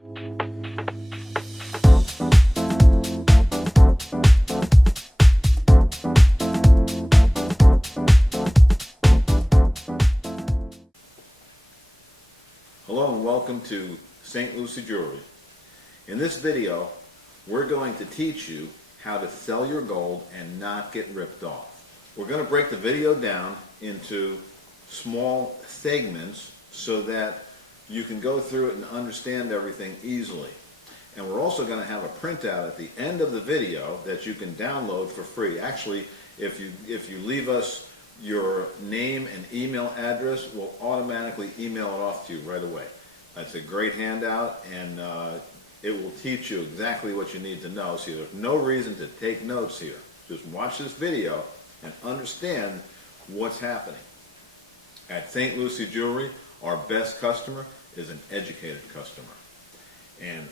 Hello and welcome to St. Lucie Jewelry. In this video, we're going to teach you how to sell your gold and not get ripped off. We're going to break the video down into small segments so that you can go through it and understand everything easily. And we're also going to have a printout at the end of the video that you can download for free. Actually, if you leave us your name and email address, we'll automatically email it off to you right away. That's a great handout, and it will teach you exactly what you need to know. So there's no reason to take notes here. Just watch this video and understand what's happening. At St. Lucie Jewelry, our best customer is an educated customer. And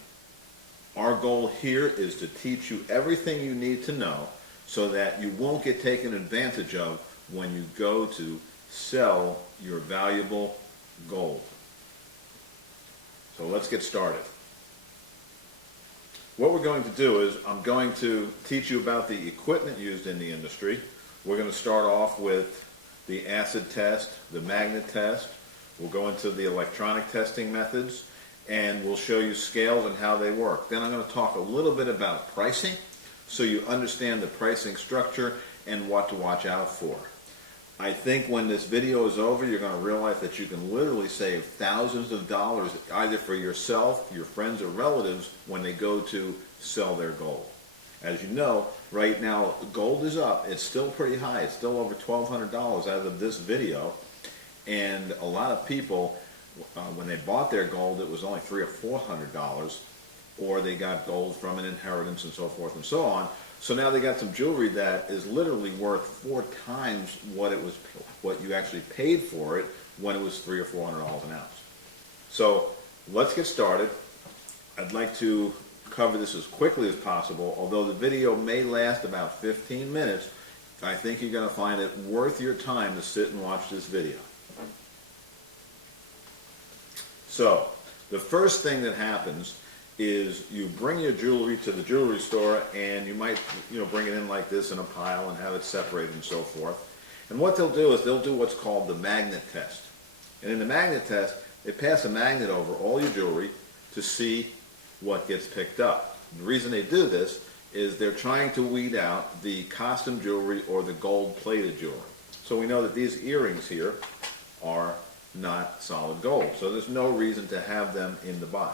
our goal here is to teach you everything you need to know so that you won't get taken advantage of when you go to sell your valuable gold. So let's get started. What we're going to do is I'm going to teach you about the equipment used in the industry. We're going to start off with the acid test, the magnet test. We'll go into the electronic testing methods, and we'll show you scales and how they work. Then I'm going to talk a little bit about pricing so you understand the pricing structure and what to watch out for. I think when this video is over, you're going to realize that you can literally save thousands of dollars either for yourself, your friends, or relatives when they go to sell their gold. As you know, right now gold is up. It's still pretty high. It's still over $1,200 as of this video. And a lot of people, when they bought their gold, it was only $300 or $400, or they got gold from an inheritance and so forth and so on. So now they got some jewelry that is literally worth 4 times what you actually paid for it when it was $300 or $400 an ounce. So let's get started. I'd like to cover this as quickly as possible. Although the video may last about 15 minutes, I think you're going to find it worth your time to sit and watch this video. So the first thing that happens is you bring your jewelry to the jewelry store, and you might bring it in like this in a pile and have it separated and so forth. And what they'll do is they'll do what's called the magnet test. And in the magnet test, they pass a magnet over all your jewelry to see what gets picked up. The reason they do this is they're trying to weed out the costume jewelry or the gold-plated jewelry. So we know that these earrings here are not solid gold, so there's no reason to have them in the buy.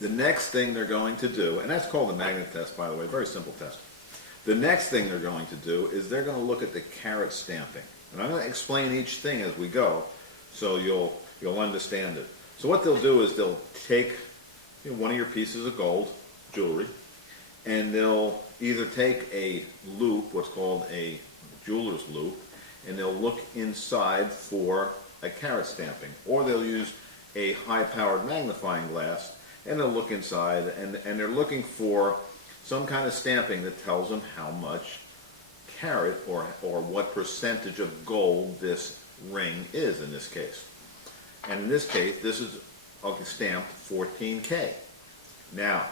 The next thing they're going to do, and that's called the magnet test, by the way, very simple test. The next thing they're going to do is they're going to look at the carat stamping. And I'm going to explain each thing as we go so you'll understand it. So what they'll do is they'll take one of your pieces of gold, jewelry, and they'll either take a loop, what's called a jeweler's loop, and they'll look inside for a carat stamping. Or they'll use a high-powered magnifying glass, and they'll look inside, and they're looking for some kind of stamping that tells them how much carat or what percentage of gold this ring is in this case. And in this case, this is stamped 14K. Now,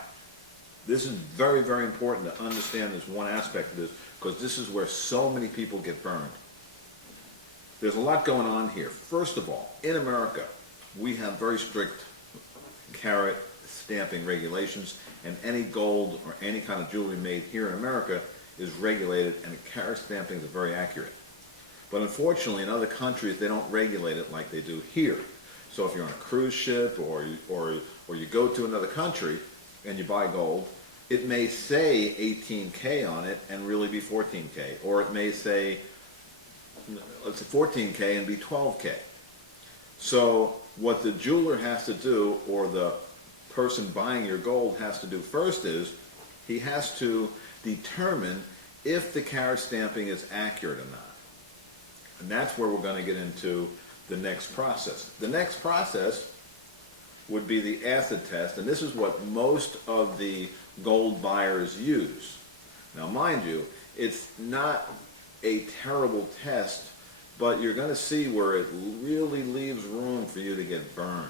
this is very, very important to understand this one aspect of this, because this is where so many people get burned. There's a lot going on here. First of all, in America, we have very strict carat stamping regulations, and any gold or any kind of jewelry made here in America is regulated, and the carat stamping is very accurate. But unfortunately, in other countries, they don't regulate it like they do here. So if you're on a cruise ship or you go to another country and you buy gold, it may say 18K on it and really be 14K, or it may say, let's say 14K and be 12K. So what the jeweler has to do, or the person buying your gold has to do first, is he has to determine if the carat stamping is accurate or not. And that's where we're going to get into the next process. The next process would be the acid test, and this is what most of the gold buyers use. Now mind you, it's not a terrible test, but you're going to see where it really leaves room for you to get burned.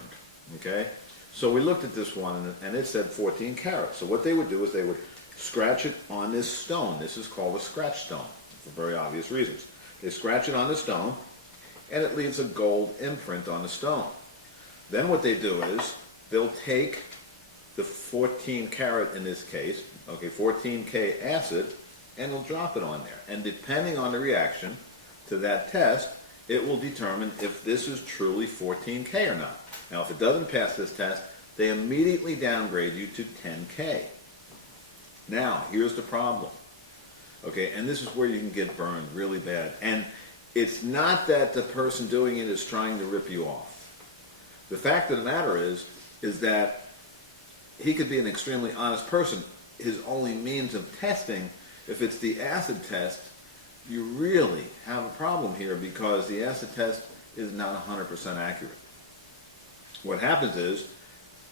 Okay? So we looked at this one, and it said 14 karat. So what they would do is they would scratch it on this stone. This is called a scratch stone for very obvious reasons. They scratch it on the stone, and it leaves a gold imprint on the stone. Then what they do is they'll take the 14 karat in this case, okay, 14K acid, and they'll drop it on there. And depending on the reaction to that test, it will determine if this is truly 14K or not. Now, if it doesn't pass this test, they immediately downgrade you to 10K. Now, here's the problem. Okay, and this is where you can get burned really bad. And it's not that the person doing it is trying to rip you off. The fact of the matter is that he could be an extremely honest person. His only means of testing, if it's the acid test, you really have a problem here because the acid test is not 100% accurate. What happens is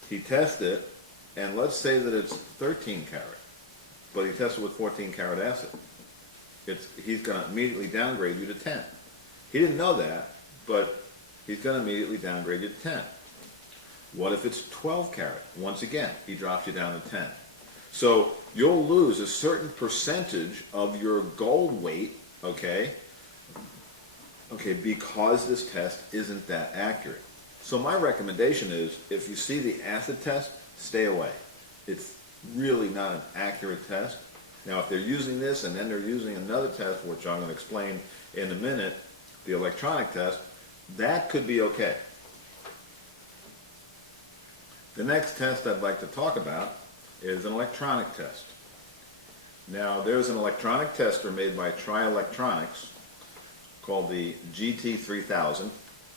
he tests it, and let's say that it's 13 karat, but he tests it with 14 karat acid. He's going to immediately downgrade you to 10. He didn't know that, but he's going to immediately downgrade you to 10. What if it's 12 karat? Once again, he drops you down to 10. So you'll lose a certain percentage of your gold weight, okay, because this test isn't that accurate. So my recommendation is, if you see the acid test, stay away. It's really not an accurate test. Now, if they're using this and then they're using another test, which I'm going to explain in a minute, the electronic test, that could be okay. The next test I'd like to talk about is an electronic test. Now, there's an electronic tester made by Tri-Electronics called the GT3000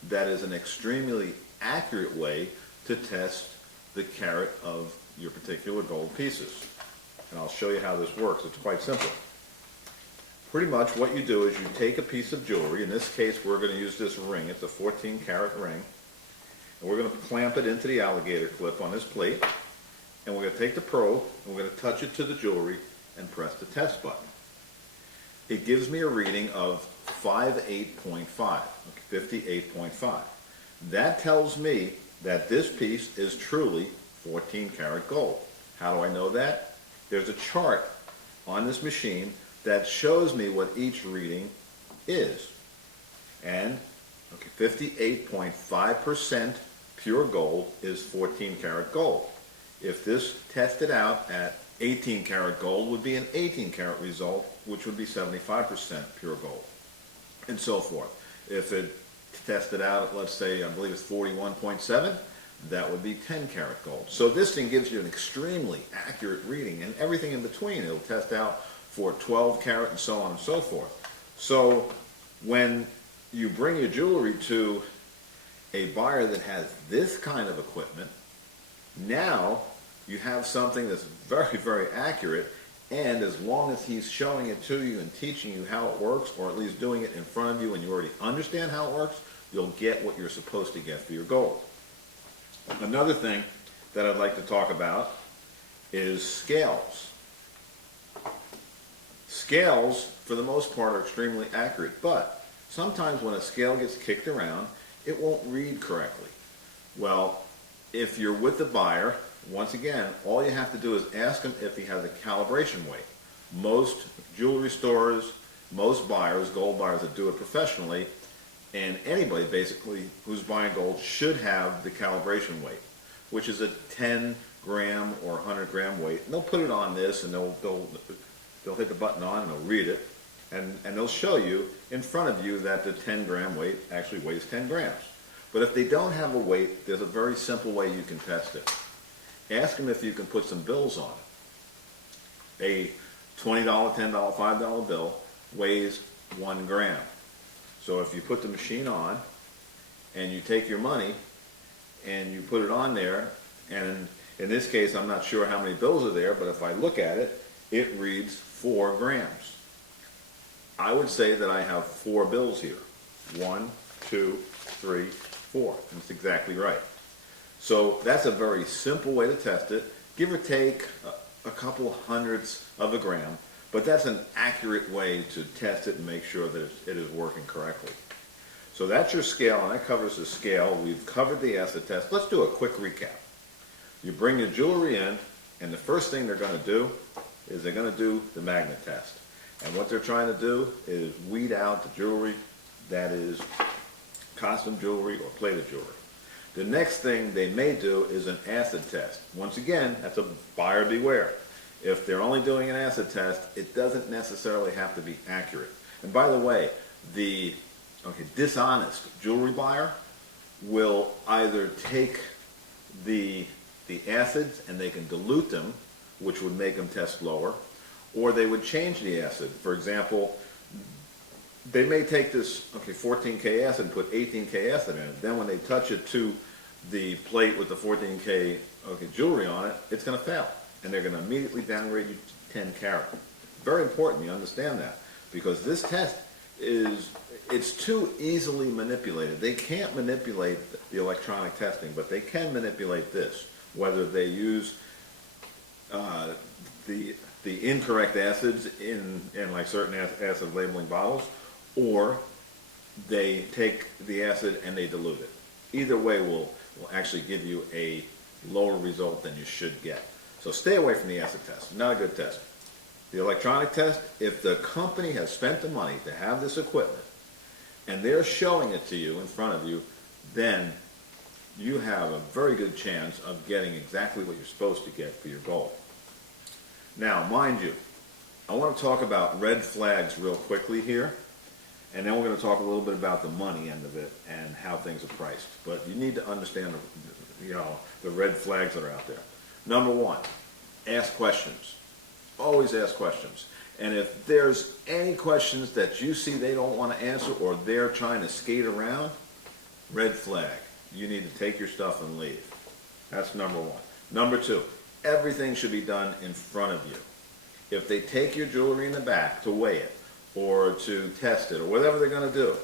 that is an extremely accurate way to test the carat of your particular gold pieces. And I'll show you how this works. It's quite simple. Pretty much what you do is you take a piece of jewelry. In this case, we're going to use this ring. It's a 14 karat ring. And we're going to clamp it into the alligator clip on this plate. And we're going to take the probe and we're going to touch it to the jewelry and press the test button. It gives me a reading of 58.5, 58.5. That tells me that this piece is truly 14 karat gold. How do I know that? There's a chart on this machine that shows me what each reading is. And 58.5% pure gold is 14 karat gold. If this tested out at 18 karat gold would be an 18 karat result, which would be 75% pure gold, and so forth. If it tested out at, let's say, I believe it's 41.7, that would be 10 karat gold. So this thing gives you an extremely accurate reading, and everything in between. It'll test out for 12 karat and so on and so forth. So when you bring your jewelry to a buyer that has this kind of equipment, now you have something that's very, very accurate, and as long as he's showing it to you and teaching you how it works, or at least doing it in front of you and you already understand how it works, you'll get what you're supposed to get for your gold. Another thing that I'd like to talk about is scales. Scales, for the most part, are extremely accurate, but sometimes when a scale gets kicked around, it won't read correctly. Well, if you're with the buyer, once again, all you have to do is ask him if he has a calibration weight. Most jewelry stores, most buyers, gold buyers that do it professionally, and anybody basically who's buying gold should have the calibration weight, which is a 10 gram or 100 gram weight. And they'll put it on this, and they'll hit the button on and they'll read it, and they'll show you in front of you that the 10 gram weight actually weighs 10 grams. But if they don't have a weight, there's a very simple way you can test it. Ask them if you can put some bills on it. A $20, $10, $5 bill weighs 1 gram. So if you put the machine on and you take your money and you put it on there, and in this case I'm not sure how many bills are there, but if I look at it, it reads 4 grams. I would say that I have 4 bills here. 1, 2, 3, 4. And it's exactly right. So that's a very simple way to test it. Give or take a couple of hundredths of a gram, but that's an accurate way to test it and make sure that it is working correctly. So that's your scale, and that covers the scale. We've covered the acid test. Let's do a quick recap. You bring your jewelry in, and the first thing they're going to do is they're going to do the magnet test. And what they're trying to do is weed out the jewelry that is costume jewelry or plated jewelry. The next thing they may do is an acid test. Once again, that's a buyer beware. If they're only doing an acid test, it doesn't necessarily have to be accurate. And by the way, the dishonest jewelry buyer will either take the acids and they can dilute them, which would make them test lower, or they would change the acid. For example, they may take this 14K acid and put 18K acid in it. Then when they touch it to the plate with the 14K jewelry on it, it's going to fail. And they're going to immediately downgrade you to 10 carat. Very important you understand that, because this test it's too easily manipulated. They can't manipulate the electronic testing, but they can manipulate this, whether they use the incorrect acids in like certain acid labeling bottles, or they take the acid and they dilute it. Either way will actually give you a lower result than you should get. So stay away from the acid test. Not a good test. The electronic test, if the company has spent the money to have this equipment and they're showing it to you in front of you, then you have a very good chance of getting exactly what you're supposed to get for your gold. Now, mind you, I want to talk about red flags real quickly here, and then we're going to talk a little bit about the money end of it and how things are priced. But you need to understand the red flags that are out there. Number one, ask questions. Always ask questions. And if there's any questions that you see they don't want to answer or they're trying to skate around, red flag. You need to take your stuff and leave. That's number one. Number two, everything should be done in front of you. If they take your jewelry in the back to weigh it or to test it or whatever they're going to do,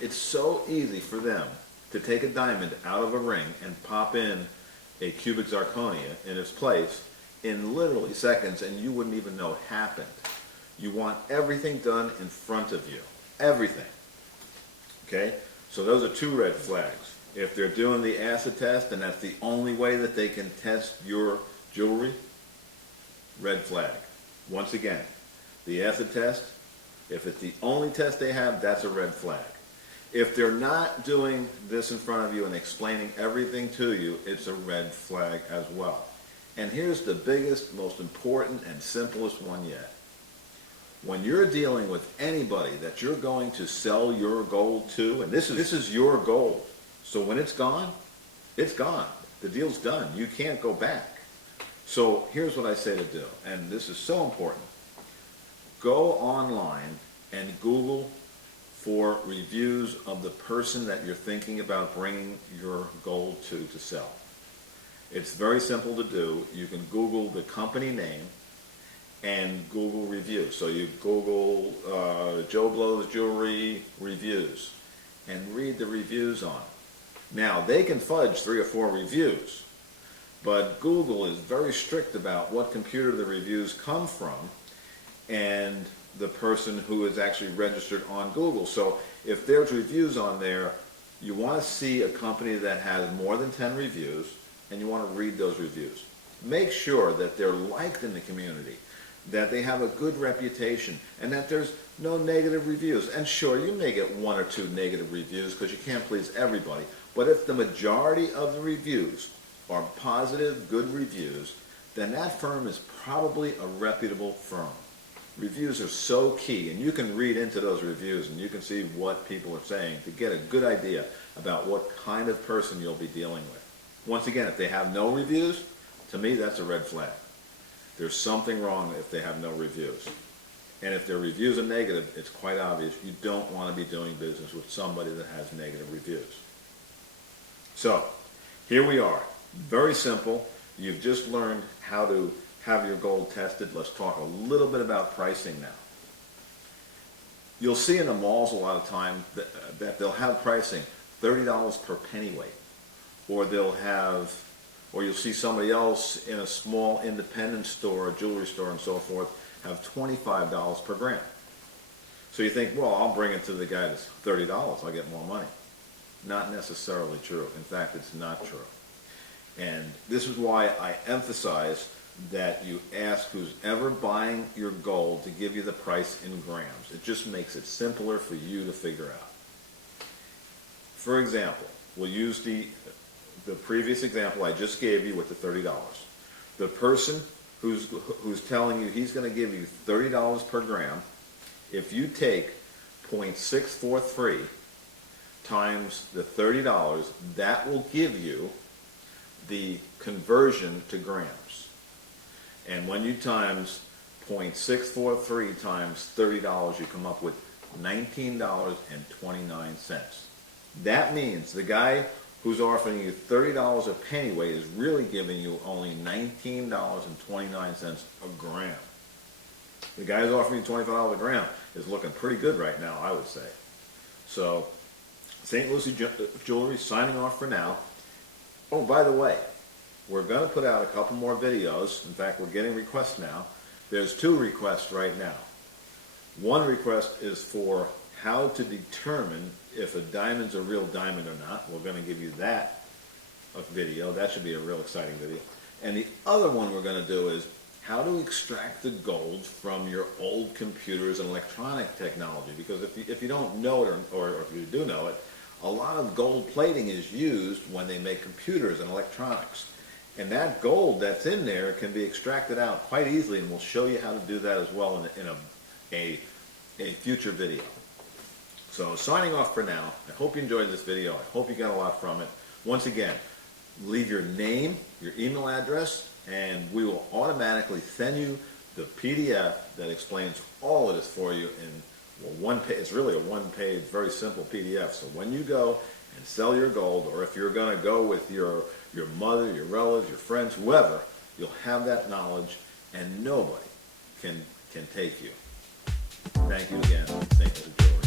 it's so easy for them to take a diamond out of a ring and pop in a cubic zirconia in its place in literally seconds, and you wouldn't even know it happened. You want everything done in front of you. Everything. Okay? So those are two red flags. If they're doing the acid test and that's the only way that they can test your jewelry, red flag. Once again, the acid test, if it's the only test they have, that's a red flag. If they're not doing this in front of you and explaining everything to you, it's a red flag as well. And here's the biggest, most important, and simplest one yet. When you're dealing with anybody that you're going to sell your gold to, and this is your gold, so when it's gone, it's gone. The deal's done. You can't go back. So here's what I say to do, and this is so important. Go online and Google for reviews of the person that you're thinking about bringing your gold to sell. It's very simple to do. You can Google the company name and Google reviews. So you Google Joe Blow's Jewelry reviews and read the reviews on it. Now, they can fudge 3 or 4 reviews, but Google is very strict about what computer the reviews come from and the person who is actually registered on Google. So if there's reviews on there, you want to see a company that has more than 10 reviews, and you want to read those reviews. Make sure that they're liked in the community, that they have a good reputation, and that there's no negative reviews. And sure, you may get 1 or 2 negative reviews because you can't please everybody, but if the majority of the reviews are positive, good reviews, then that firm is probably a reputable firm. Reviews are so key, and you can read into those reviews and you can see what people are saying to get a good idea about what kind of person you'll be dealing with. Once again, if they have no reviews, to me that's a red flag. There's something wrong if they have no reviews. And if their reviews are negative, it's quite obvious you don't want to be doing business with somebody that has negative reviews. So, here we are. Very simple. You've just learned how to have your gold tested. Let's talk a little bit about pricing now. You'll see in the malls a lot of time that they'll have pricing $30 per pennyweight. Or you'll see somebody else in a small independent store, a jewelry store and so forth, have $25 per gram. So you think, well, I'll bring it to the guy that's $30, I'll get more money. Not necessarily true. In fact, it's not true. And this is why I emphasize that you ask who's ever buying your gold to give you the price in grams. It just makes it simpler for you to figure out. For example, we'll use the previous example I just gave you with the $30. The person who's telling you he's going to give you $30 per gram, if you take 0.643 times the $30, that will give you the conversion to grams. And when you times 0.643 times $30, you come up with $19.29. That means the guy who's offering you $30 a pennyweight is really giving you only $19.29 a gram. The guy who's offering you $25 a gram is looking pretty good right now, I would say. So, St. Lucie Jewelry signing off for now. Oh, by the way, we're going to put out a couple more videos. In fact, we're getting requests now. There's 2 requests right now. One request is for how to determine if a diamond's a real diamond or not. We're going to give you that video. That should be a real exciting video. And the other one we're going to do is how to extract the gold from your old computers and electronic technology. Because if you don't know it, or if you do know it, a lot of gold plating is used when they make computers and electronics. And that gold that's in there can be extracted out quite easily, and we'll show you how to do that as well in a future video. So signing off for now. I hope you enjoyed this video. I hope you got a lot from it. Once again, leave your name, your email address, and we will automatically send you the PDF that explains all of this for you in one page. It's really a one-page, very simple PDF. So when you go and sell your gold, or if you're going to go with your mother, your relatives, your friends, whoever, you'll have that knowledge, and nobody can take you. Thank you again, St. Lucie Jewelry.